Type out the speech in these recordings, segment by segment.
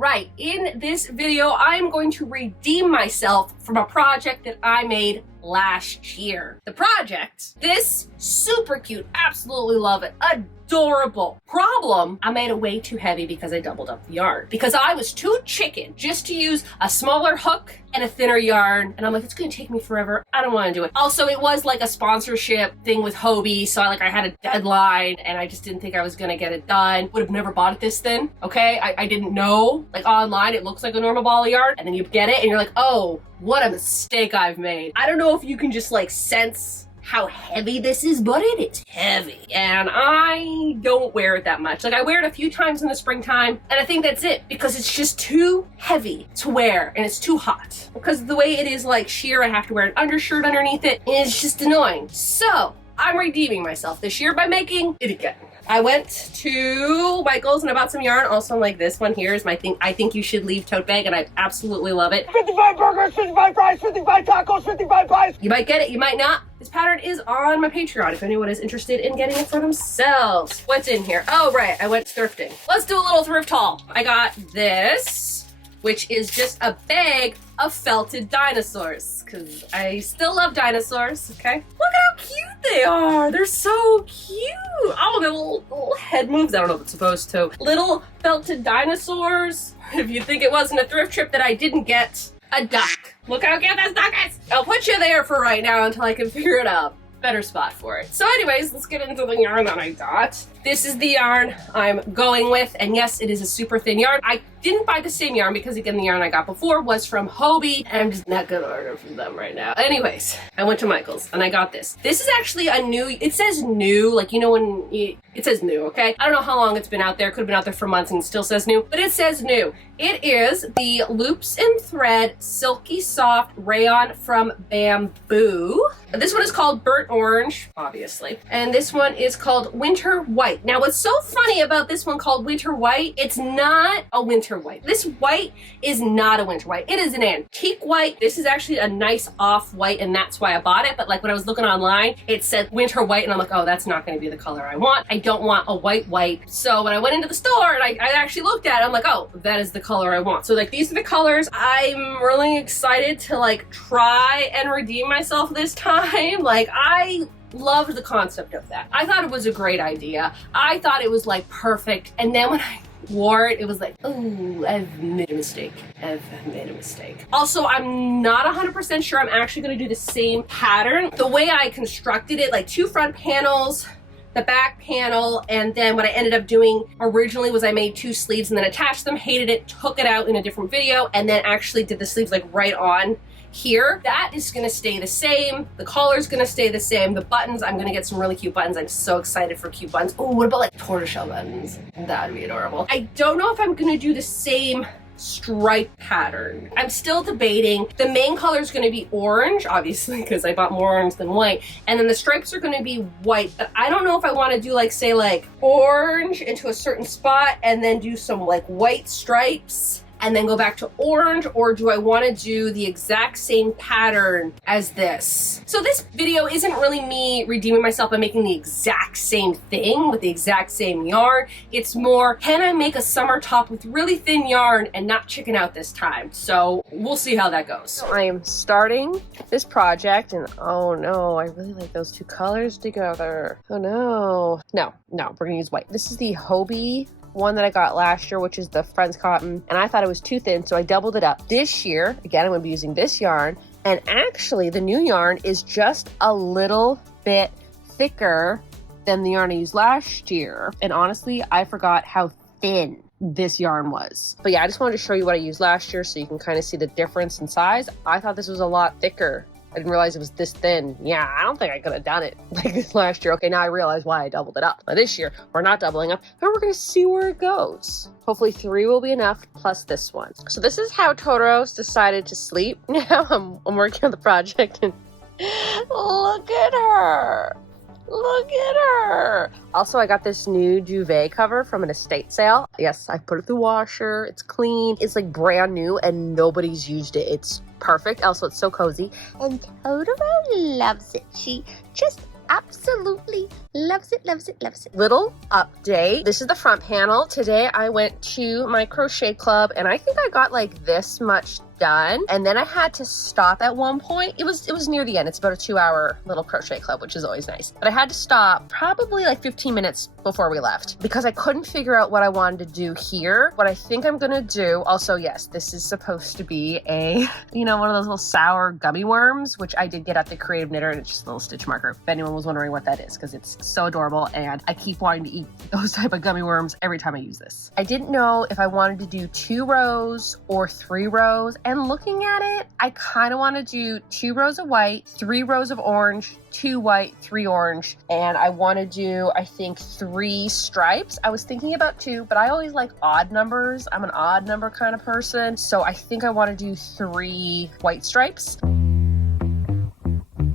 right, in this video, I'm going to redeem myself from a project that I made last year. The project, this super cute, absolutely love it, adorable. Problem, I made it way too heavy because I doubled up the yarn. Because I was too chicken just to use a smaller hook and a thinner yarn. And I'm like, it's gonna take me forever. I don't wanna do it. Also, it was like a sponsorship thing with Hobie. So I had a deadline and I just didn't think I was gonna get it done. Would have never bought it this thin, okay? I didn't know. Like online, it looks like a normal ball of yarn. And then you get it and you're like, oh, what a mistake I've made. I don't know if you can just like sense how heavy this is, but it is heavy. And I don't wear it that much. Like I wear it a few times in the springtime and I think that's it because it's just too heavy to wear and it's too hot. Because the way it is like sheer, I have to wear an undershirt underneath it and it's just annoying. So I'm redeeming myself this year by making it again. I went to Michael's and I bought some yarn. Also, like this one here is my thing. I think you should leave tote bag and I absolutely love it. 55 burgers, 55 fries, 55 tacos, 55 pies. You might get it, you might not. This pattern is on my Patreon if anyone is interested in getting it for themselves. What's in here? Oh, right, I went thrifting. Let's do a little thrift haul. I got this, which is just a bag of felted dinosaurs, because I still love dinosaurs, okay? Look at how cute they are. They're so cute. Oh, their little head moves. I don't know if it's supposed to. Little felted dinosaurs. If you think it wasn't a thrift trip that I didn't get, a duck. Look how cute this duck is. I'll put you there for right now until I can figure it out. Better spot for it. So anyways, let's get into the yarn that I got. This is the yarn I'm going with, and yes, it is a super thin yarn. I didn't buy the same yarn because again, the yarn I got before was from Hobie, and I'm just not gonna order from them right now. Anyways, I went to Michael's and I got this. This is actually a new, it says new, like you know when it says new, okay? I don't know how long it's been out there. Could have been out there for months and it still says new, but it says new. It is the Loops and Thread Silky Soft Rayon from Bamboo. This one is called Burnt Orange, obviously, and this one is called Winter White. Now, what's so funny about this one called Winter White, it's not a winter white. This white is not a winter white. It is an antique white. This is actually a nice off-white, and that's why I bought it. But like when I was looking online, it said winter white, and I'm like, oh, that's not going to be the color I want. I don't want a white white. So when I went into the store and I actually looked at it, I'm like, oh, that is the color I want. So like these are the colors. I'm really excited to like try and redeem myself this time. Like I loved the concept of that. I thought it was a great idea. I thought it was like perfect. And then when I wore it, it was like, oh, I've made a mistake. I've made a mistake. Also, I'm not 100% sure I'm actually going to do the same pattern. The way I constructed it, like 2 front panels, the back panel, and then what I ended up doing originally was I made 2 sleeves and then attached them, hated it, took it out in a different video, and then actually did the sleeves like right on here. That is gonna stay the same. The collar's gonna stay the same. The buttons, I'm gonna get some really cute buttons. I'm so excited for cute buttons. Oh, what about like tortoiseshell buttons? That'd be adorable. I don't know if I'm gonna do the same stripe pattern. I'm still debating. The main color is going to be orange, obviously, because I bought more orange than white. And then the stripes are going to be white. But I don't know if I want to do like, say like orange into a certain spot and then do some like white stripes and then go back to orange, or do I want to do the exact same pattern as this? So this video isn't really me redeeming myself by making the exact same thing with the exact same yarn. It's more, can I make a summer top with really thin yarn and not chicken out this time? So we'll see how that goes. So I am starting this project and oh no, I really like those 2 colors together. Oh no. No, we're gonna use white. This is the Hobie one that I got last year, which is the Friends Cotton, and I thought it was too thin, so I doubled it up. This year, again, I'm going to be using this yarn, and actually the new yarn is just a little bit thicker than the yarn I used last year, and honestly, I forgot how thin this yarn was. But yeah, I just wanted to show you what I used last year so you can kind of see the difference in size. I thought this was a lot thicker. I didn't realize it was this thin. Yeah, I don't think I could have done it like this last year. Okay, now I realize why I doubled it up. Now this year, we're not doubling up, and we're gonna see where it goes. Hopefully 3 will be enough, plus this one. So this is how Totoros decided to sleep. Now I'm working on the project, and look at her. Look at her. Also, I got this new duvet cover from an estate sale. Yes, I put it through the washer. It's clean. It's like brand new and nobody's used it. It's perfect. Also, it's so cozy. And Totoro loves it. She just absolutely loves it, loves it, loves it. Little update. This is the front panel. Today I went to my crochet club and I think I got like this much done, and then I had to stop at one point. It was near the end. It's about a 2-hour little crochet club, which is always nice, but I had to stop probably like 15 minutes before we left because I couldn't figure out what I wanted to do here. What I think I'm gonna do, also, yes, this is supposed to be a, you know, one of those little sour gummy worms, which I did get at the Creative Knitter, and it's just a little stitch marker, if anyone was wondering what that is, because it's so adorable and I keep wanting to eat those type of gummy worms every time I use this. I didn't know if I wanted to do 2 rows or 3 rows, and looking at it, I kind of want to do 2 rows of white, 3 rows of orange, 2 white, 3 orange, and I want to do, I think, 3 stripes. I was thinking about 2, but I always like odd numbers. I'm an odd number kind of person, so I think I want to do 3 white stripes.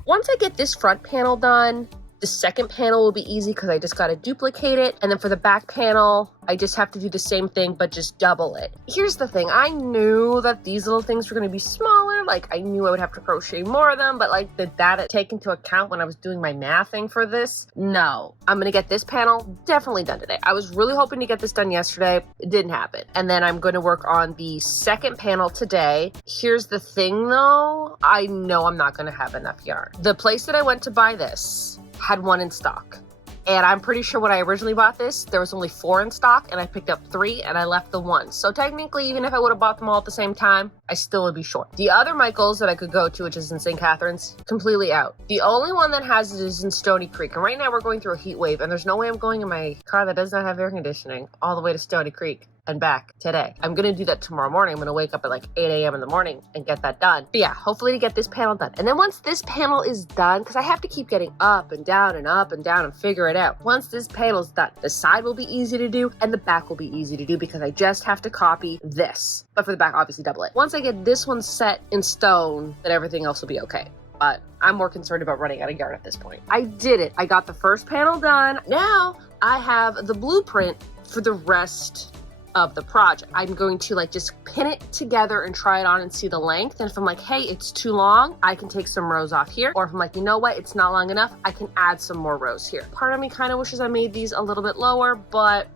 Once I get this front panel done, the second panel will be easy because I just got to duplicate it. And then for the back panel, I just have to do the same thing, but just double it. Here's the thing. I knew that these little things were going to be smaller. Like, I knew I would have to crochet more of them, but like, did that take into account when I was doing my mathing for this? No. I'm going to get this panel definitely done today. I was really hoping to get this done yesterday. It didn't happen. And then I'm going to work on the second panel today. Here's the thing though. I know I'm not going to have enough yarn. The place that I went to buy this had 1 in stock. And I'm pretty sure when I originally bought this, there was only 4 in stock, and I picked up 3 and I left the 1. So technically, even if I would have bought them all at the same time, I still would be short. The other Michaels that I could go to, which is in St. Catharines, completely out. The only one that has it is in Stony Creek. And right now we're going through a heat wave, and there's no way I'm going in my car that does not have air conditioning all the way to Stony Creek and back today. I'm gonna do that tomorrow morning. I'm gonna wake up at like 8 a.m. in the morning and get that done. But yeah, hopefully to get this panel done. And then once this panel is done, because I have to keep getting up and down and up and down and figure it out. Once this panel's done, the side will be easy to do and the back will be easy to do because I just have to copy this. But for the back, obviously double it. Once I get this one set in stone, then everything else will be okay. But I'm more concerned about running out of yarn at this point. I did it. I got the first panel done. Now I have the blueprint for the rest of the project. I'm going to like just pin it together and try it on and see the length. And if I'm like, hey, it's too long, I can take some rows off here. Or if I'm like, you know what, it's not long enough, I can add some more rows here. Part of me kind of wishes I made these a little bit lower, but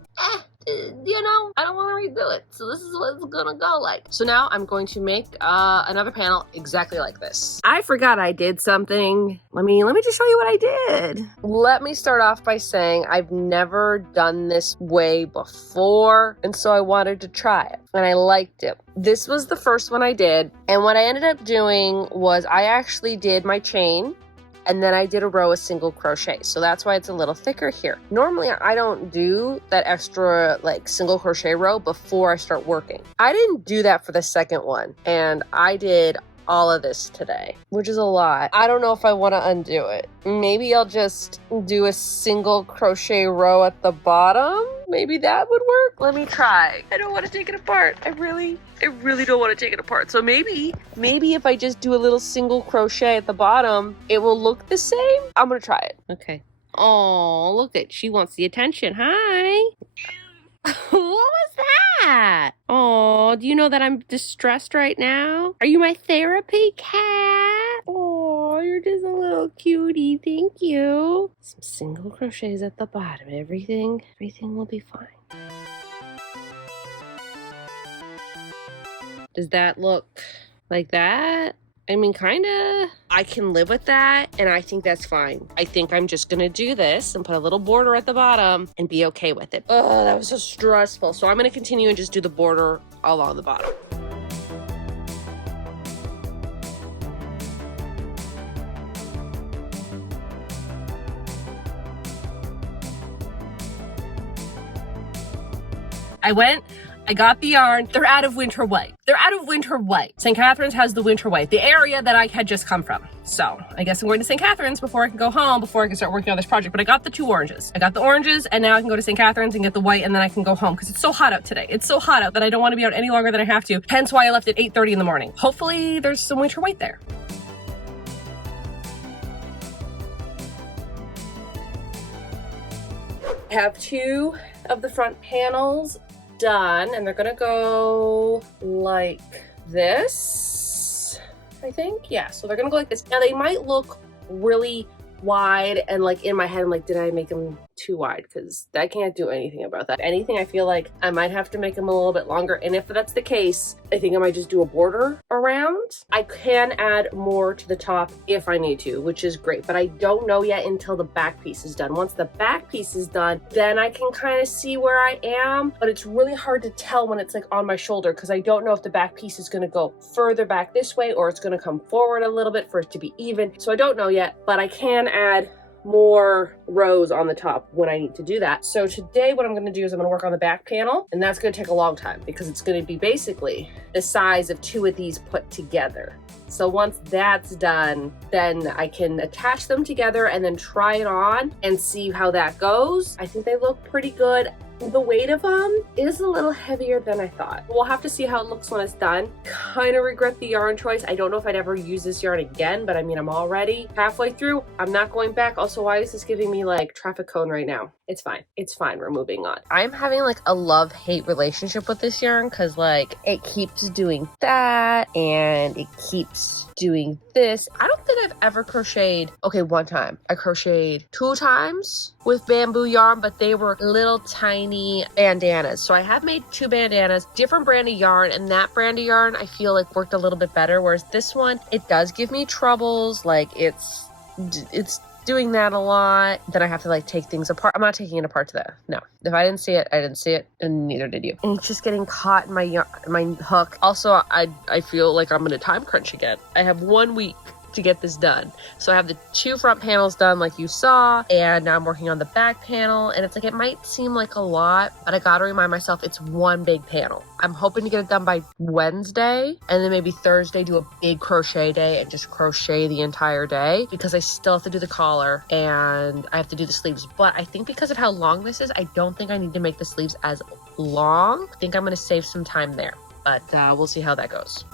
you know, I don't want to redo it. So this is what it's gonna go like. So now I'm going to make another panel exactly like this. I forgot I did something. Let me just show you what I did. Let me start off by saying I've never done this way before, and so I wanted to try it, and I liked it. This was the first one I did, and what I ended up doing was I actually did my chain, and then I did a row of single crochet. So that's why it's a little thicker here. Normally I don't do that extra like single crochet row before I start working. I didn't do that for the second one, and I did all of this today, which is a lot. I don't know if I want to undo it. Maybe I'll just do a single crochet row at the bottom. Maybe that would work. Let me try. I don't want to take it apart. I really don't want to take it apart. So maybe if I just do a little single crochet at the bottom, it will look the same. I'm gonna try it. Okay. Oh, look at, she wants the attention. Hi. What was that? Oh, do you know that I'm distressed right now? Are you my therapy cat? Oh, you're just a little cutie. Thank you. Some single crochets at the bottom. Everything will be fine. Does that look like that? I mean, kinda. I can live with that, and I think that's fine. I think I'm just gonna do this and put a little border at the bottom and be okay with it. Oh, that was so stressful. So I'm gonna continue and just do the border along the bottom. I got the yarn. They're out of winter white. St. Catharines has the winter white, the area that I had just come from. So I guess I'm going to St. Catharines before I can go home, before I can start working on this project. But I got the 2 oranges. I got the oranges, and now I can go to St. Catharines and get the white, and then I can go home because it's so hot out today. It's so hot out that I don't want to be out any longer than I have to. Hence why I left at 8:30 in the morning. Hopefully there's some winter white there. I have 2 of the front panels done, and they're gonna go like this, I think. Yeah, so they're gonna go like this. Now they might look really wide, and like in my head I'm like, did I make them too wide? Because I can't do anything about that. If anything, I feel like I might have to make them a little bit longer, and if that's the case, I think I might just do a border around. I can add more to the top if I need to, which is great, but I don't know yet until the back piece is done. Once the back piece is done, then I can kind of see where I am, but it's really hard to tell when it's like on my shoulder because I don't know if the back piece is going to go further back this way or it's going to come forward a little bit for it to be even. So I don't know yet, but I can add more rows on the top when I need to do that. So today what I'm going to do is I'm going to work on the back panel, and that's going to take a long time because it's going to be basically the size of 2 of these put together. So once that's done, then I can attach them together and then try it on and see how that goes. I think they look pretty good. The weight of them is a little heavier than I thought. We'll have to see how it looks when it's done. Kind of regret the yarn choice. I don't know if I'd ever use this yarn again, but I mean, I'm already halfway through. I'm not going back. Also, why is this giving me like traffic cone right now? It's fine. It's fine. We're moving on. I'm having like a love-hate relationship with this yarn because like it keeps doing that and it keeps doing this. I don't think I've ever crocheted. Okay, one time. I crocheted 2 times with bamboo yarn, but they were little tiny bandanas. So I have made 2 bandanas, different brand of yarn, and that brand of yarn I feel like worked a little bit better, whereas this one, it does give me troubles. Like it's doing that a lot. Then I have to like take things apart. I'm not taking it apart today. No. If I didn't see it, I didn't see it, and neither did you. And it's just getting caught in my hook. Also, I feel like I'm gonna time crunch again. I have 1 week to get this done. So I have the 2 front panels done like you saw, and now I'm working on the back panel, and it's like it might seem like a lot, but I gotta remind myself it's one big panel. I'm hoping to get it done by Wednesday, and then maybe Thursday do a big crochet day and just crochet the entire day, because I still have to do the collar and I have to do the sleeves. But I think because of how long this is, I don't think I need to make the sleeves as long. I think I'm gonna save some time there, but we'll see how that goes.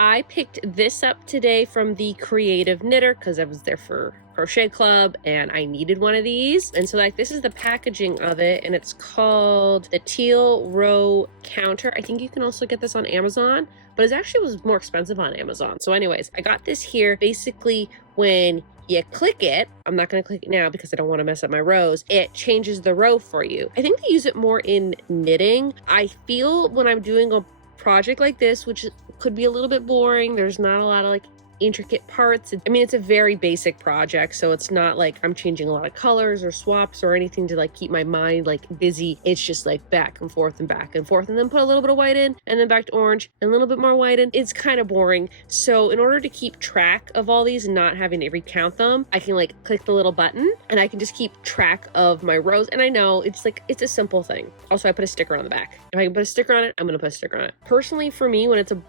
I picked this up today from the Creative Knitter because I was there for Crochet Club and I needed one of these. And so like this is the packaging of it, and it's called the Teal Row Counter. I think you can also get this on Amazon, but it actually was more expensive on Amazon. So anyways, I got this here. Basically, when you click it, I'm not going to click it now because I don't want to mess up my rows, it changes the row for you. I think they use it more in knitting. I feel when I'm doing a project like this, which could be a little bit boring, there's not a lot of like intricate parts. I mean, it's a very basic project, so it's not like I'm changing a lot of colors or swaps or anything to like keep my mind like busy. It's just like back and forth and back and forth, and then put a little bit of white in and then back to orange and a little bit more white in. It's kind of boring. So in order to keep track of all these and not having to recount them, I can like click the little button and I can just keep track of my rows. And I know it's like, it's a simple thing. Also, I put a sticker on the back. If I can put a sticker on it, I'm gonna put a sticker on it. Personally, for me, when it's a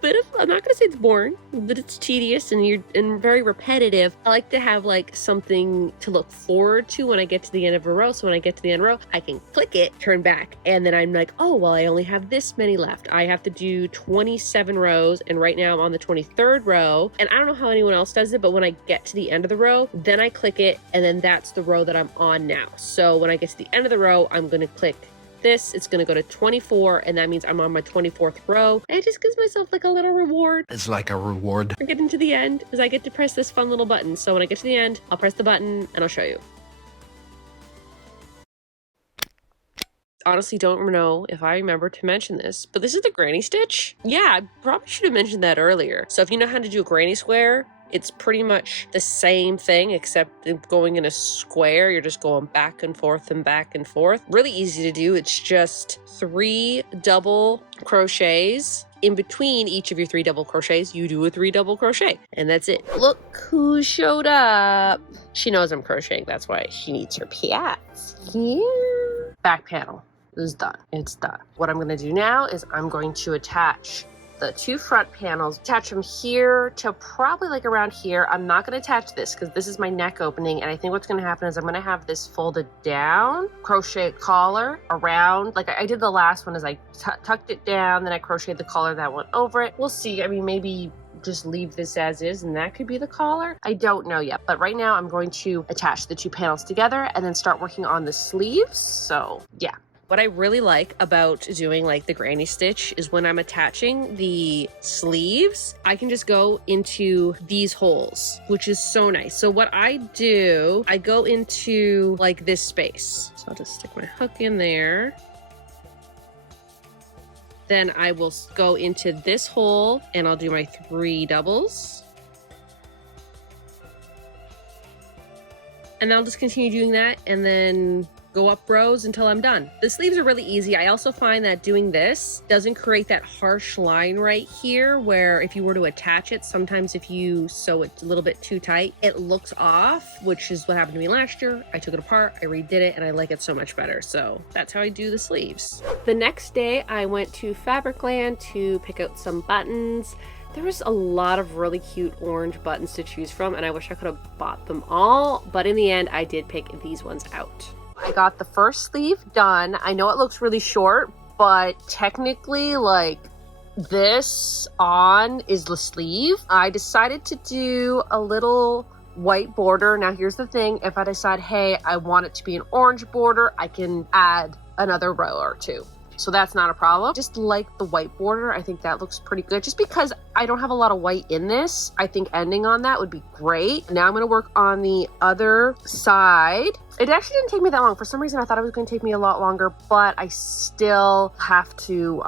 bit of, I'm not gonna say it's boring, but it's tedious and very repetitive, I like to have like something to look forward to when I get to the end of a row. So when I get to the end of a row, I can click it, turn back, and then I'm like, oh, well, I only have this many left. I have to do 27 rows, and right now I'm on the 23rd row, and I don't know how anyone else does it, but when I get to the end of the row, then I click it, and then that's the row that I'm on now. So when I get to the end of the row, I'm gonna click this, it's gonna go to 24, and that means I'm on my 24th row, and it just gives myself like a little reward. It's like a reward For getting to the end, is I get to press this fun little button. So when I get to the end, I'll press the button and I'll show you. Honestly, don't know if I remember to mention this, but this is the granny stitch. Yeah, I probably should have mentioned that earlier. So if you know how to do a granny square, it's pretty much the same thing, except going in a square, you're just going back and forth and back and forth. Really easy to do. It's just 3 double crochets. In between each of your 3 double crochets, you do a 3 double crochet, and that's it. Look who showed up. She knows I'm crocheting. That's why she needs her pants. Yeah. Back panel is done. It's done. What I'm going to do now is I'm going to attach the 2 front panels, attach them here to probably like around here. I'm not going to attach this because this is my neck opening, and I think what's going to happen is I'm going to have this folded down, crochet collar around, like I did the last one, is I tucked it down, then I crocheted the collar that went over it. We'll see. I mean, maybe just leave this as is and that could be the collar. I don't know yet, but right now I'm going to attach the 2 panels together and then start working on the sleeves. So yeah, What I really like about doing like the granny stitch is when I'm attaching the sleeves, I can just go into these holes, which is so nice. So what I do, I go into like this space. So I'll just stick my hook in there. Then I will go into this hole and I'll do my 3 doubles. And I'll just continue doing that and then go up rows until I'm done. The sleeves are really easy. I also find that doing this doesn't create that harsh line right here where if you were to attach it, sometimes if you sew it a little bit too tight, it looks off, which is what happened to me last year. I took it apart, I redid it, and I like it so much better. So that's how I do the sleeves. The next day I went to Fabricland to pick out some buttons. There was a lot of really cute orange buttons to choose from, and I wish I could have bought them all, but in the end I did pick these ones out. I got the first sleeve done. I know it looks really short, but technically like this on is the sleeve. I decided to do a little white border. Now here's the thing, if I decide, hey, I want it to be an orange border, I can add another row or 2. So that's not a problem. Just like the white border, I think that looks pretty good. Just because I don't have a lot of white in this, I think ending on that would be great. Now I'm gonna work on the other side. It actually didn't take me that long. For some reason, I thought it was gonna take me a lot longer, but I still have to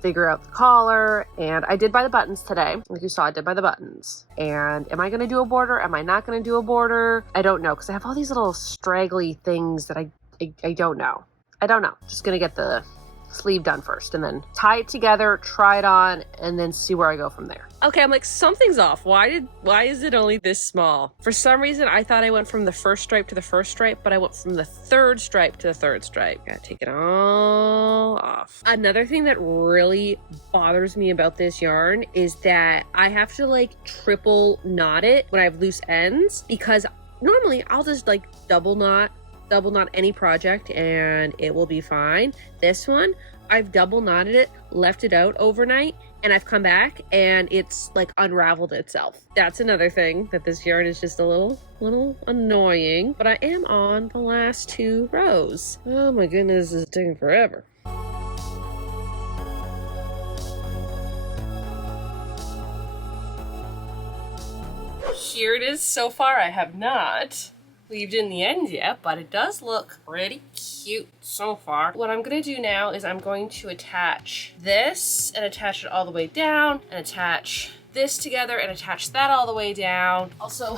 figure out the collar. And I did buy the buttons today. Like you saw, I did buy the buttons. And am I gonna do a border? Am I not gonna do a border? I don't know, because I have all these little straggly things that I don't know. I don't know. Just gonna get the sleeve done first and then tie it together, try it on, and then see where I go from there. Okay, I'm like, something's off. Why is it only this small? For some reason, I thought I went from the first stripe to the first stripe, but I went from the 3rd stripe to the 3rd stripe. Gotta take it all off. Another thing that really bothers me about this yarn is that I have to like triple knot it when I have loose ends, because normally I'll just like double knot any project and it will be fine. This one, I've double knotted it, left it out overnight, and I've come back and it's like unraveled itself. That's another thing, that this yarn is just a little annoying, but I am on the last 2 rows. Oh my goodness, this is taking forever. Here it is so far. I have not weaved in the end yet, but it does look pretty cute so far. What I'm gonna do now is I'm going to attach this and attach it all the way down and attach this together and attach that all the way down. Also,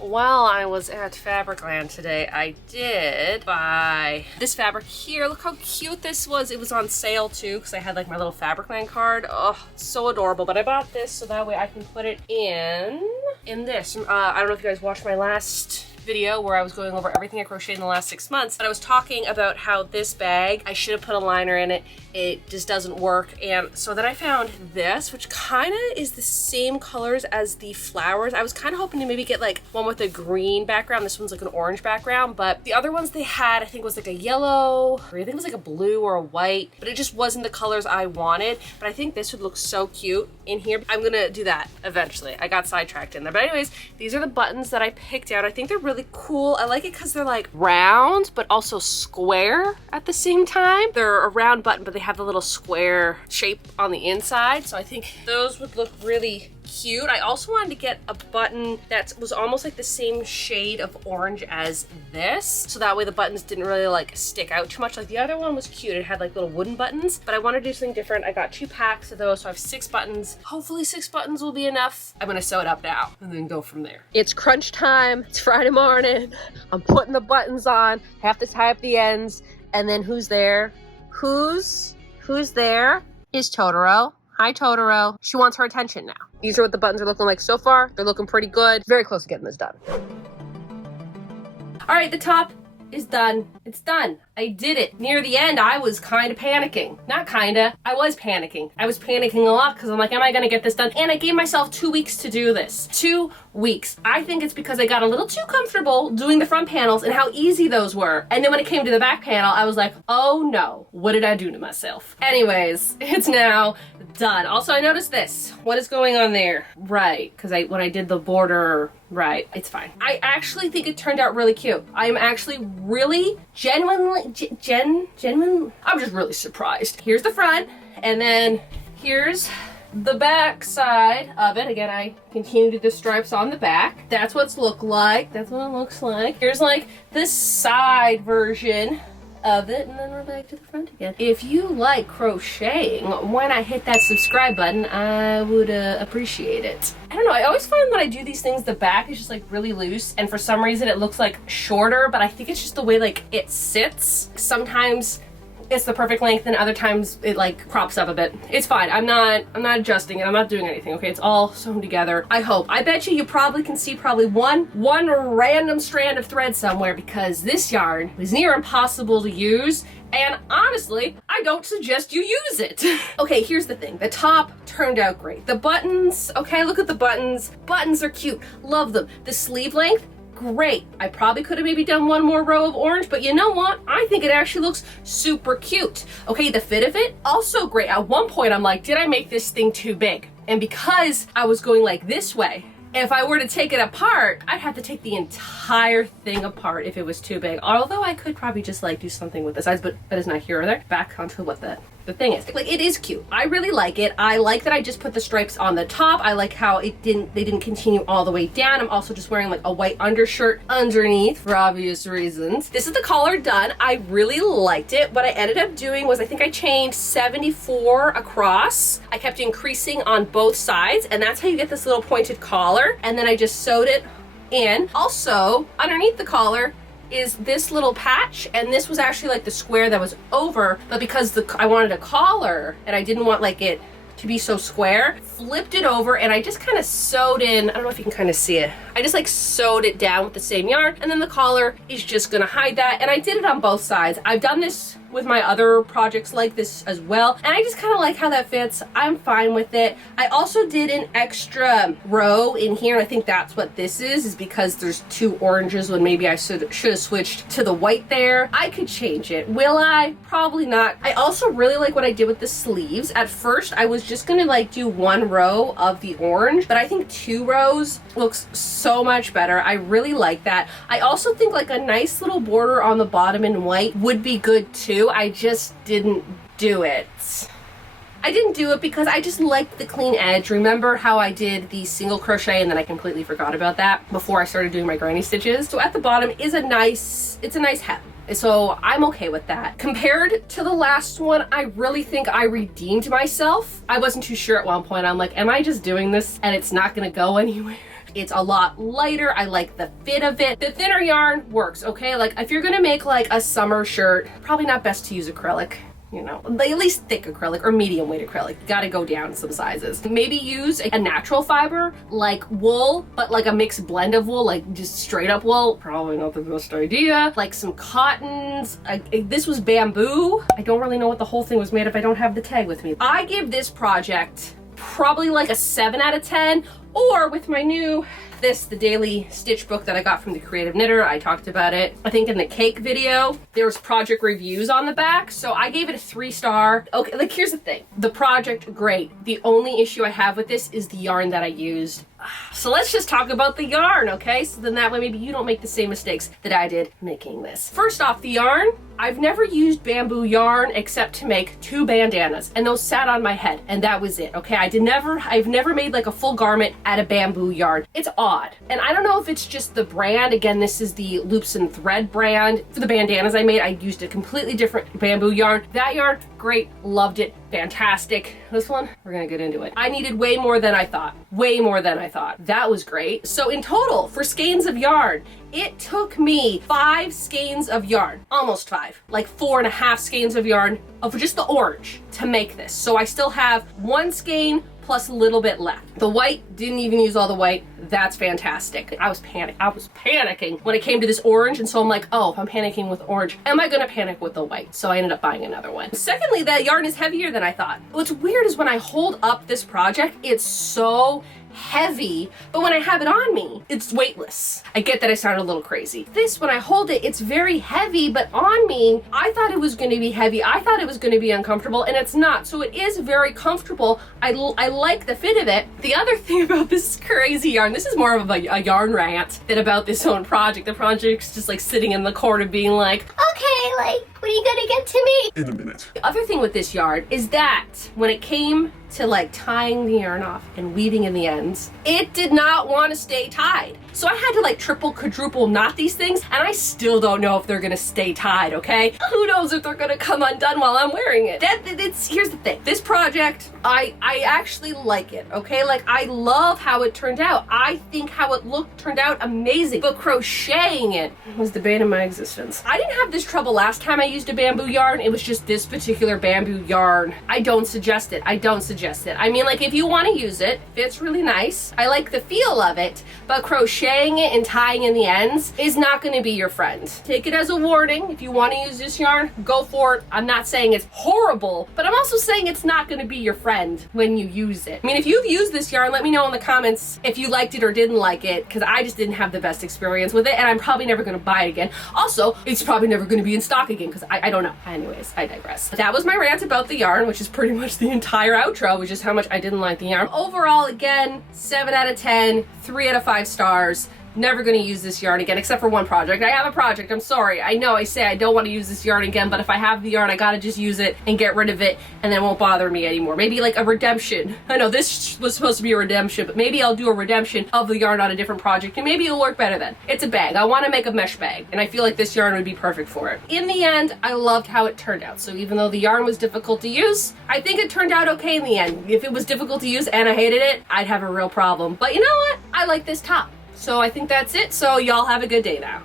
while I was at Fabricland today, I did buy this fabric here. Look how cute this was. It was on sale too, because I had like my little Fabricland card. Oh, so adorable. But I bought this so that way I can put it in this. I don't know if you guys watched my last video where I was going over everything I crocheted in the last 6 months, and I was talking about how this bag, I should have put a liner in it. It just doesn't work. And so then I found this, which kind of is the same colors as the flowers. I was kind of hoping to maybe get like one with a green background. This one's like an orange background, but the other ones they had, I think was like a yellow, or I think it was like a blue or a white, but it just wasn't the colors I wanted. But I think this would look so cute in here. I'm gonna do that eventually. I got sidetracked in there. But anyways, these are the buttons that I picked out. I think they're really cool. I like it because they're like round, but also square at the same time. They're a round button, but they have the little square shape on the inside. So I think those would look really cute. I also wanted to get a button that was almost like the same shade of orange as this, so that way the buttons didn't really like stick out too much. Like the other one was cute, it had like little wooden buttons, but I wanted to do something different. I got 2 packs of those, so I have 6 buttons. Hopefully 6 buttons will be enough. I'm gonna sew it up now and then go from there. It's crunch time. It's Friday morning. I'm putting the buttons on, have to tie up the ends, and then who's there? Who's there? Is Totoro. Hi, Totoro. She wants her attention now. These are what the buttons are looking like so far. They're looking pretty good. Very close to getting this done. All right, the top is done. It's done. I did it. Near the end, I was kind of panicking. Not kinda, I was panicking. I was panicking a lot because I'm like, am I gonna get this done? And I gave myself 2 weeks to do this. 2 weeks. I think it's because I got a little too comfortable doing the front panels and how easy those were. And then when it came to the back panel, I was like, oh no, what did I do to myself? Anyways, it's now done. Also, I noticed this. What is going on there? Right, because when I did the border, right, it's fine. I actually think it turned out really cute. I'm actually really genuinely, I'm just really surprised. Here's the front, and then here's the back side of it. Again, I continued the stripes on the back. That's what it looks like. Here's like this side version of it, and then we're back to the front again. If you like crocheting, why not hit that subscribe button? I would appreciate it. I don't know, I always find when I do these things, the back is just like really loose, and for some reason it looks like shorter, but I think it's just the way like it sits. Sometimes it's the perfect length, and other times it like crops up a bit. It's fine. I'm not adjusting it. I'm not doing anything. Okay, it's all sewn together. I hope. I bet you probably can see probably one random strand of thread somewhere, because this yarn is near impossible to use. And honestly, I don't suggest you use it. Okay, here's the thing. The top turned out great. The buttons, okay, look at the buttons. Buttons are cute. Love them. The sleeve length, great. I probably could have maybe done one more row of orange, but you know what? I think it actually looks super cute. Okay, the fit of it, also great. At one point, I'm like, did I make this thing too big? And because I was going like this way, if I were to take it apart, I'd have to take the entire thing apart if it was too big. Although I could probably just like do something with the sides, but that is not here or there. Back onto what the thing is. Like, it is cute. I really like it. I like that I just put the stripes on the top. I like how they didn't continue all the way down. I'm also just wearing like a white undershirt underneath for obvious reasons. This is the collar done. I really liked it. What I ended up doing was I think I chained 74 across. I kept increasing on both sides, and that's how you get this little pointed collar. And then I just sewed it in. Also, underneath the collar is this little patch, and this was actually like the square that was over, but because I wanted a collar and I didn't want like it to be so square, flipped it over, and I just kind of sewed in, I don't know if you can kind of see it, I just like sewed it down with the same yarn, and then the collar is just gonna hide that. And I did it on both sides. I've done this with my other projects like this as well, and I just kind of like how that fits. I'm fine with it. I also did an extra row in here, and I think that's what this is because there's two oranges when maybe I should have switched to the white there. I could change it. Will I? Probably not. I also really like what I did with the sleeves. At first, I was just gonna like do one row of the orange, but I think 2 rows looks so much better. I really like that. I also think like a nice little border on the bottom in white would be good too. I just didn't do it. I didn't do it because I just liked the clean edge. Remember how I did the single crochet and then I completely forgot about that before I started doing my granny stitches? So at the bottom is a nice hem. So I'm okay with that. Compared to the last one, I really think I redeemed myself. I wasn't too sure at one point. I'm like, am I just doing this and it's not gonna go anywhere? It's a lot lighter. I like the fit of it. The thinner yarn works, okay? Like if you're gonna make like a summer shirt, probably not best to use acrylic. You know, at least thick acrylic or medium weight acrylic. You gotta go down some sizes. Maybe use a natural fiber like wool, but like a mixed blend of wool, like just straight up wool. Probably not the best idea. Like some cottons. This was bamboo. I don't really know what the whole thing was made of. I don't have the tag with me. I give this project probably like a 7 out of 10, or with my new the daily stitch book that I got from the Creative Knitter. I talked about it, I think in the cake video. There was project reviews on the back, so I gave it a 3-star. Okay, like here's the thing. The project, great. The only issue I have with this is the yarn that I used. So let's just talk about the yarn, okay? So then that way maybe you don't make the same mistakes that I did making this. First off, the yarn. I've never used bamboo yarn except to make 2 bandanas, and those sat on my head, and that was it, okay? I've never made like a full garment out of bamboo yarn. It's odd. And I don't know if it's just the brand. Again, this is the Loops and Thread brand. For the bandanas I made, I used a completely different bamboo yarn. That yarn, great, loved it, fantastic. This one, we're gonna get into it. I needed way more than I thought. Way more than I thought. That was great. So in total, for skeins of yarn, it took me 5 skeins of yarn, almost 5, like 4.5 skeins of yarn of just the orange to make this. So I still have 1 skein plus a little bit left. The white, didn't even use all the white. That's fantastic. I was panicking when it came to this orange, and so I'm like, oh, if I'm panicking with orange, am I gonna panic with the white? So I ended up buying another one. Secondly, that yarn is heavier than I thought. What's weird is when I hold up this project, it's so heavy, but when I have it on me, it's weightless. I get that I sound a little crazy. This, when I hold it, it's very heavy, but on me, I thought it was going to be heavy. I thought it was going to be uncomfortable, and it's not. So it is very comfortable. I like the fit of it. The other thing about this crazy yarn, this is more of a yarn rant than about this own project. The project's just like sitting in the corner being like, okay, like, when are you gonna get to me? In a minute. The other thing with this yarn is that when it came to like tying the yarn off and weaving in the ends, it did not want to stay tied. So I had to like triple, quadruple knot these things, and I still don't know if they're gonna stay tied, okay? Who knows if they're gonna come undone while I'm wearing it. Here's the thing. This project, I actually like it, okay? Like, I love how it turned out. I think how it turned out amazing. But crocheting it was the bane of my existence. I didn't have this trouble last time I used a bamboo yarn. It was just this particular bamboo yarn. I don't suggest it. I don't suggest it. I mean, like, if you want to use it, fits really nice. I like the feel of it, but crocheting it and tying in the ends is not going to be your friend. Take it as a warning. If you want to use this yarn, go for it. I'm not saying it's horrible, but I'm also saying it's not going to be your friend when you use it. I mean, if you've used this yarn, let me know in the comments if you liked it or didn't like it, because I just didn't have the best experience with it, and I'm probably never going to buy it again. Also, it's probably never going to be in stock again, because I don't know. Anyways, I digress. That was my rant about the yarn, which is pretty much the entire outro, which is how much I didn't like the yarn. Overall, again, 7 out of 10, 3 out of 5 stars. Never going to use this yarn again, except for one project. I have a project, I'm sorry. I know I say I don't want to use this yarn again, but if I have the yarn, I gotta just use it and get rid of it, and then it won't bother me anymore. Maybe like a redemption. I know this was supposed to be a redemption, but maybe I'll do a redemption of the yarn on a different project, and maybe it'll work better then. It's a bag. I want to make a mesh bag, and I feel like this yarn would be perfect for it. In the end, I loved how it turned out. So even though the yarn was difficult to use, I think it turned out okay in the end. If it was difficult to use and I hated it, I'd have a real problem. But you know what? I like this top. So I think that's it. So y'all have a good day now.